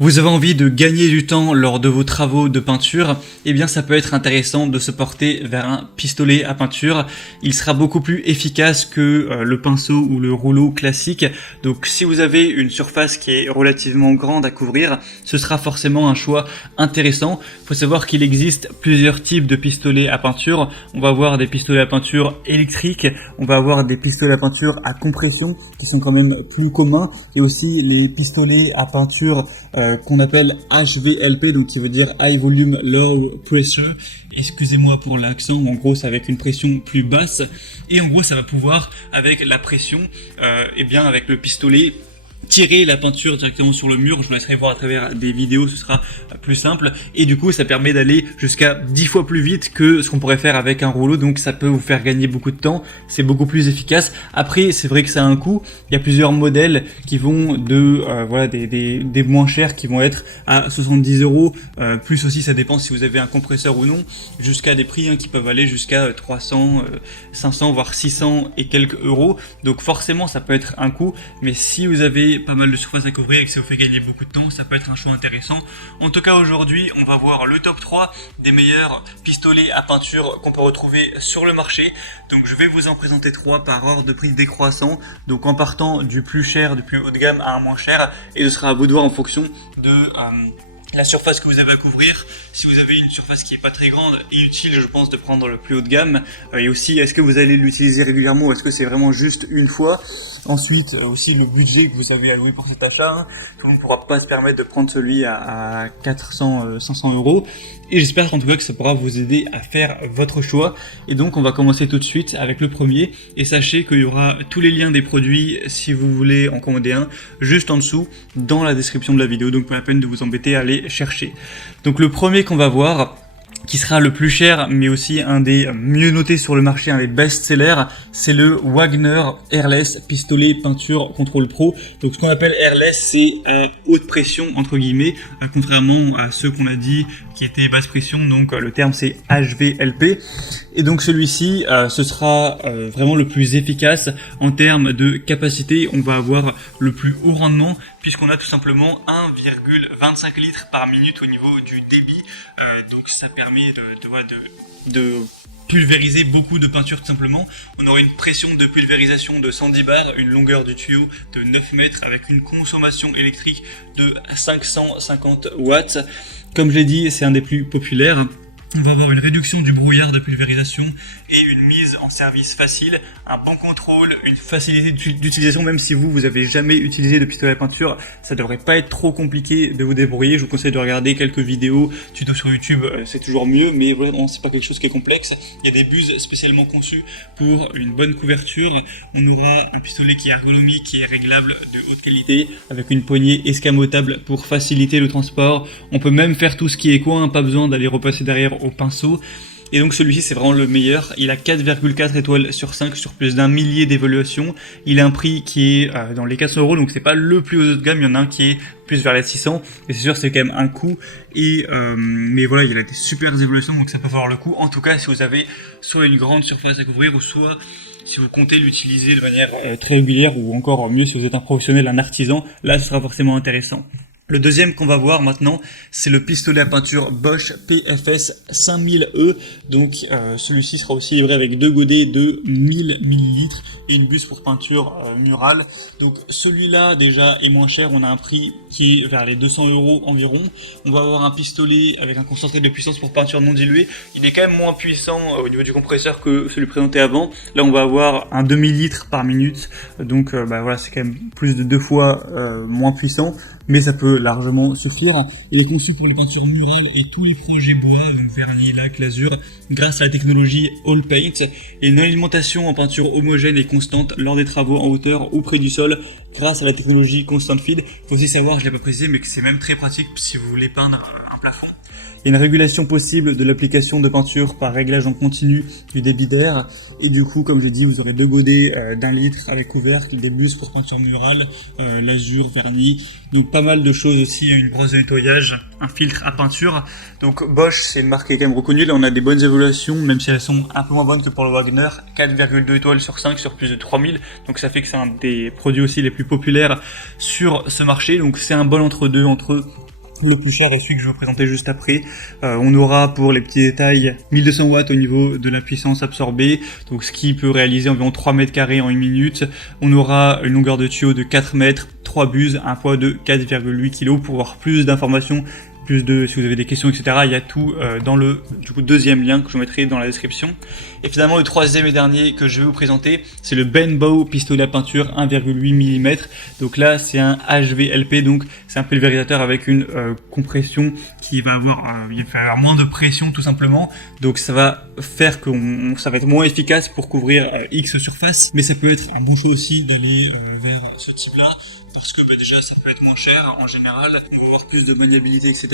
Vous avez envie de gagner du temps lors de vos travaux de peinture, eh bien ça peut être intéressant de se porter vers un pistolet à peinture. Il sera beaucoup plus efficace que le pinceau ou le rouleau classique. Donc si vous avez une surface qui est relativement grande à couvrir, ce sera forcément un choix intéressant. Il faut savoir qu'il existe plusieurs types de pistolets à peinture. On va avoir des pistolets à peinture électriques, on va avoir des pistolets à peinture à compression qui sont quand même plus communs, et aussi les pistolets à peinture qu'on appelle HVLP, donc qui veut dire High Volume Low Pressure. Excusez-moi pour l'accent, en gros c'est avec une pression plus basse, et en gros ça va pouvoir, avec la pression, et bien avec le pistolet, tirer la peinture directement sur le mur. Je vous laisserai voir à travers des vidéos, ce sera plus simple, et du coup ça permet d'aller jusqu'à 10 fois plus vite que ce qu'on pourrait faire avec un rouleau, donc ça peut vous faire gagner beaucoup de temps, c'est beaucoup plus efficace. Après c'est vrai que ça a un coût, il y a plusieurs modèles qui vont de voilà, des moins chers qui vont être à 70 €, plus aussi ça dépend si vous avez un compresseur ou non, jusqu'à des prix qui peuvent aller jusqu'à 300, 500 voire 600 et quelques euros. Donc forcément ça peut être un coût, mais si vous avez pas mal de surface à couvrir et que ça vous fait gagner beaucoup de temps, ça peut être un choix intéressant. En tout cas aujourd'hui on va voir le top 3 des meilleurs pistolets à peinture qu'on peut retrouver sur le marché. Donc je vais vous en présenter 3 par ordre de prix décroissant, donc en partant du plus cher, du plus haut de gamme à un moins cher, et ce sera à vous de voir en fonction de la surface que vous avez à couvrir. Si vous avez une surface qui est pas très grande, inutile je pense de prendre le plus haut de gamme, et aussi est-ce que vous allez l'utiliser régulièrement ou est-ce que c'est vraiment juste une fois. Ensuite aussi le budget que vous avez alloué pour cet achat, tout le monde ne pourra pas se permettre de prendre celui à 400, 500 €, et j'espère en tout cas que ça pourra vous aider à faire votre choix. Et donc on va commencer tout de suite avec le premier, et sachez qu'il y aura tous les liens des produits si vous voulez en commander un juste en dessous dans la description de la vidéo, donc pas la peine de vous embêter à aller chercher. Donc le premier qu'on va voir, qui sera le plus cher mais aussi un des mieux notés sur le marché, un des best-sellers, c'est le Wagner Airless pistolet peinture contrôle pro. Donc ce qu'on appelle Airless, c'est haute pression entre guillemets, contrairement à ceux qu'on a dit qui étaient basse pression, donc le terme c'est HVLP. Et donc celui-ci, ce sera vraiment le plus efficace en termes de capacité. On va avoir le plus haut rendement puisqu'on a tout simplement 1,25 litres par minute au niveau du débit. Donc ça permet de pulvériser beaucoup de peinture tout simplement. On aura une pression de pulvérisation de 110 bars, une longueur du tuyau de 9 mètres avec une consommation électrique de 550 watts. Comme je l'ai dit, c'est un des plus populaires. On va avoir une réduction du brouillard de pulvérisation et une mise en service facile, un bon contrôle, une facilité d'utilisation. Même si vous avez jamais utilisé de pistolet à peinture, ça devrait pas être trop compliqué de vous débrouiller. Je vous conseille de regarder quelques vidéos, tutos sur YouTube, c'est toujours mieux, mais vraiment c'est pas quelque chose qui est complexe. Il y a des buses spécialement conçues pour une bonne couverture. On aura un pistolet qui est ergonomique, qui est réglable, de haute qualité, avec une poignée escamotable pour faciliter le transport. On peut même faire tout ce qui est coin, pas besoin d'aller repasser derrière au pinceau. Et donc celui-ci c'est vraiment le meilleur, il a 4,4 étoiles sur 5 sur plus d'un millier d'évaluations. Il a un prix qui est dans les 400 €, donc c'est pas le plus haut de gamme, il y en a un qui est plus vers les 600, et c'est sûr c'est quand même un coût, et mais voilà, il a des super évaluations, donc ça peut valoir le coup. En tout cas si vous avez soit une grande surface à couvrir, ou soit si vous comptez l'utiliser de manière très régulière, ou encore mieux si vous êtes un professionnel, un artisan, là ce sera forcément intéressant. Le deuxième qu'on va voir maintenant, c'est le pistolet à peinture Bosch PFS 5000E. Donc celui-ci sera aussi livré avec deux godets de 1000 ml et une buse pour peinture murale. Donc celui-là déjà est moins cher, on a un prix qui est vers les 200 € environ. On va avoir un pistolet avec un concentré de puissance pour peinture non diluée. Il est quand même moins puissant au niveau du compresseur que celui présenté avant. Là on va avoir un demi-litre par minute, donc voilà, c'est quand même plus de 2 fois moins puissant, mais ça peut largement suffire. Il est conçu pour les peintures murales et tous les projets bois, donc vernis, lac, lasure, grâce à la technologie All Paint, et une alimentation en peinture homogène et constante lors des travaux en hauteur ou près du sol, grâce à la technologie Constant Feed. Il faut aussi savoir, je l'ai pas précisé, mais que c'est même très pratique si vous voulez peindre un plafond. Il y a une régulation possible de l'application de peinture par réglage en continu du débit d'air, et du coup comme j'ai dit vous aurez deux godets d'1 litre avec couvercle, des buses pour peinture murale, lasure, vernis, donc pas mal de choses aussi, une brosse de nettoyage, un filtre à peinture. Donc Bosch c'est une marque qui est quand même reconnue, là on a des bonnes évaluations même si elles sont un peu moins bonnes que pour le Wagner, 4,2 étoiles sur 5 sur plus de 3000, donc ça fait que c'est un des produits aussi les plus populaires sur ce marché, donc c'est un bon entre-deux entre Le plus cher est celui que je vais vous présenter juste après. On aura pour les petits détails 1200 watts au niveau de la puissance absorbée, donc ce qui peut réaliser environ 3 mètres carrés en 1 minute. On aura une longueur de tuyau de 4 mètres, 3 buses, un poids de 4,8 kg. Pour avoir plus d'informations, si vous avez des questions, etc., il y a tout dans le deuxième lien que je vous mettrai dans la description. Et finalement, le troisième et dernier que je vais vous présenter, c'est le Benbow pistolet à peinture 1,8 mm. Donc là, c'est un HVLP, donc c'est un pulvérisateur avec une compression qui va avoir, il va avoir moins de pression tout simplement. Donc ça va faire que ça va être moins efficace pour couvrir X surface, mais ça peut être un bon choix aussi d'aller vers ce type-là. Parce que déjà ça peut être moins cher en général, on va avoir plus de maniabilité, etc.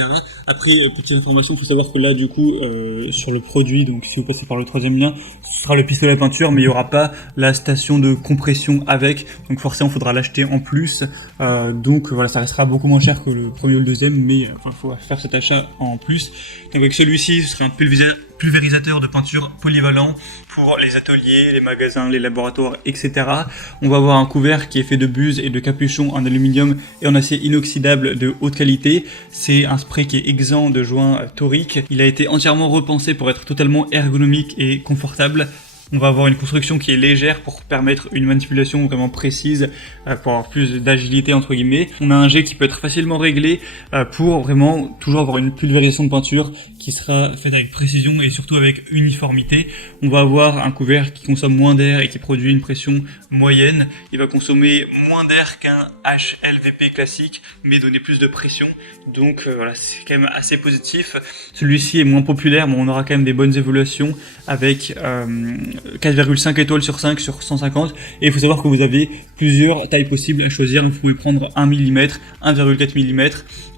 Après, petite information, il faut savoir que là du coup sur le produit, donc si vous passez par le troisième lien, ce sera le pistolet à peinture, mais il n'y aura pas la station de compression avec, donc forcément il faudra l'acheter en plus. Donc voilà, ça restera beaucoup moins cher que le premier ou le deuxième, mais il faut faire cet achat en plus. Donc avec celui-ci, ce sera un pulvérisateur de peinture polyvalent pour les ateliers, les magasins, les laboratoires, etc. On va avoir un couvert qui est fait de buse et de capuchon en aluminium et en acier inoxydable de haute qualité. C'est un spray qui est exempt de joints toriques. Il a été entièrement repensé pour être totalement ergonomique et confortable. On va avoir une construction qui est légère pour permettre une manipulation vraiment précise, pour avoir plus d'agilité entre guillemets. On a un jet qui peut être facilement réglé pour vraiment toujours avoir une pulvérisation de peinture qui sera faite avec précision et surtout avec uniformité. On va avoir un couvert qui consomme moins d'air et qui produit une pression moyenne. Il va consommer moins d'air qu'un HLVP classique, mais donner plus de pression. Donc voilà, c'est quand même assez positif. Celui-ci est moins populaire, mais on aura quand même des bonnes évaluations avec 4,5 étoiles sur 5 sur 150. Et il faut savoir que vous avez plusieurs tailles possibles à choisir. Vous pouvez prendre 1 mm, 1,4 mm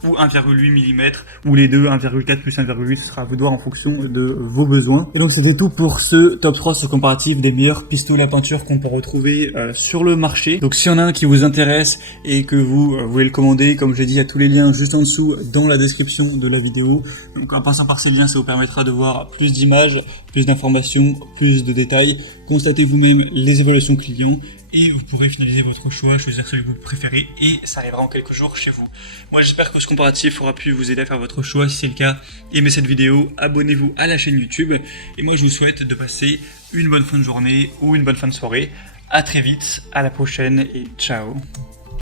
ou 1,8 mm, ou les deux, 1,4 plus 1,8, ce sera à vous de voir en fonction de vos besoins. Et donc c'était tout pour ce top 3 sur comparatif des meilleurs pistolets à peinture qu'on peut retrouver sur le marché. Donc s'il y en a un qui vous intéresse et que vous voulez le commander, comme j'ai dit, il y a tous les liens juste en dessous dans la description de la vidéo. Donc en passant par ces liens, ça vous permettra de voir plus d'images, plus d'informations, plus de détails. Constatez vous-même les évaluations clients et vous pourrez finaliser votre choix, choisir celui que vous préférez et ça arrivera en quelques jours chez vous. Moi j'espère que ce comparatif aura pu vous aider à faire votre choix. Si c'est le cas, aimez cette vidéo, abonnez-vous à la chaîne YouTube et moi je vous souhaite de passer une bonne fin de journée ou une bonne fin de soirée. À très vite, à la prochaine et ciao.